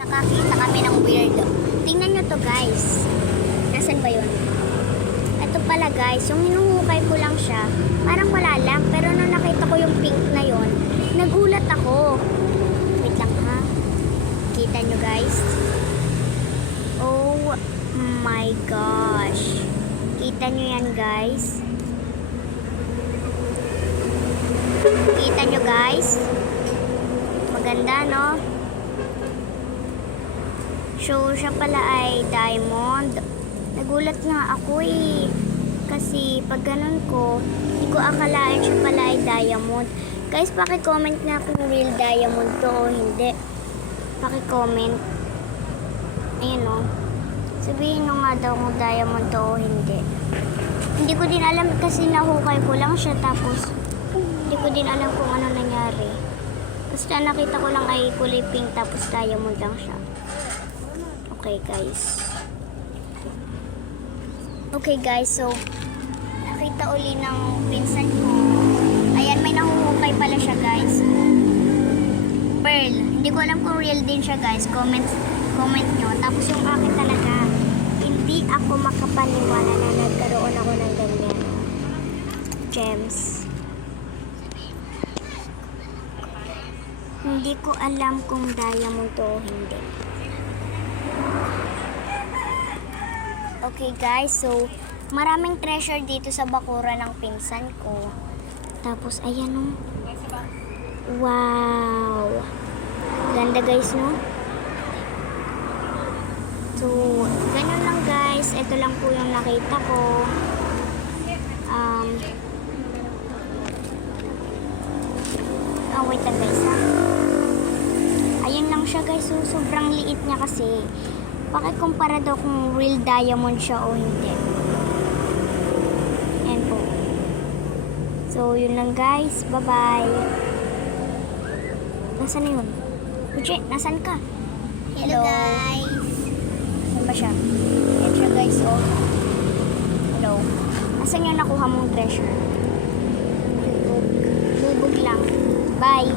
Nakakita kami ng weirdo. Tingnan nyo to guys. Nasaan ba yun? Ito pala guys, yung hinuhukay ko lang siya. Parang wala lang. Pero nung nakita ko yung pink na yon, nagulat ako. Wait lang ha. Kita nyo guys. Oh my gosh. Kita nyo yan guys. Kita nyo guys. Maganda no? So, siya pala ay diamond. Nagulat nga ako eh. Kasi pag ganun ko, hindi ko akalain siya pala ay diamond. Guys, paki-comment na kung real diamond to o hindi. Paki-comment. Ayan o. Sabihin nyo nga daw kung diamond to o hindi. Hindi ko din alam kasi nahukay ko lang siya tapos hindi ko din alam kung ano nangyari. Basta nakita ko lang ay kulay pink tapos diamond lang siya. Okay guys. Okay guys, so nakita uli ng pinsan ko. Ayan, may nahuhukay pala siya guys. Pearl. Hindi ko alam kung real din siya guys. Comment nyo. Tapos yung akin talaga, hindi ako makapaniwala na nagkaroon ako ng ganyan. Gems. Hindi ko alam kung diamond to o hindi. Okay guys, so maraming treasure dito sa bakura ng pinsan ko. Tapos ayan o. Wow! Ganda guys no? So, ganun lang guys. Ito lang po yung nakita ko. Wait lang guys ha. Ayan lang siya guys. So, sobrang liit niya kasi. Pakikumpara daw kung real diamond siya o hindi. Ayan po. So, yun lang guys. Bye-bye. Nasaan na yun? Uche, nasaan ka? Hello guys. Saan ba siya? Ayan siya guys, oh. Hello. Nasaan yung nakuha mong treasure? Bubog lang. Bye.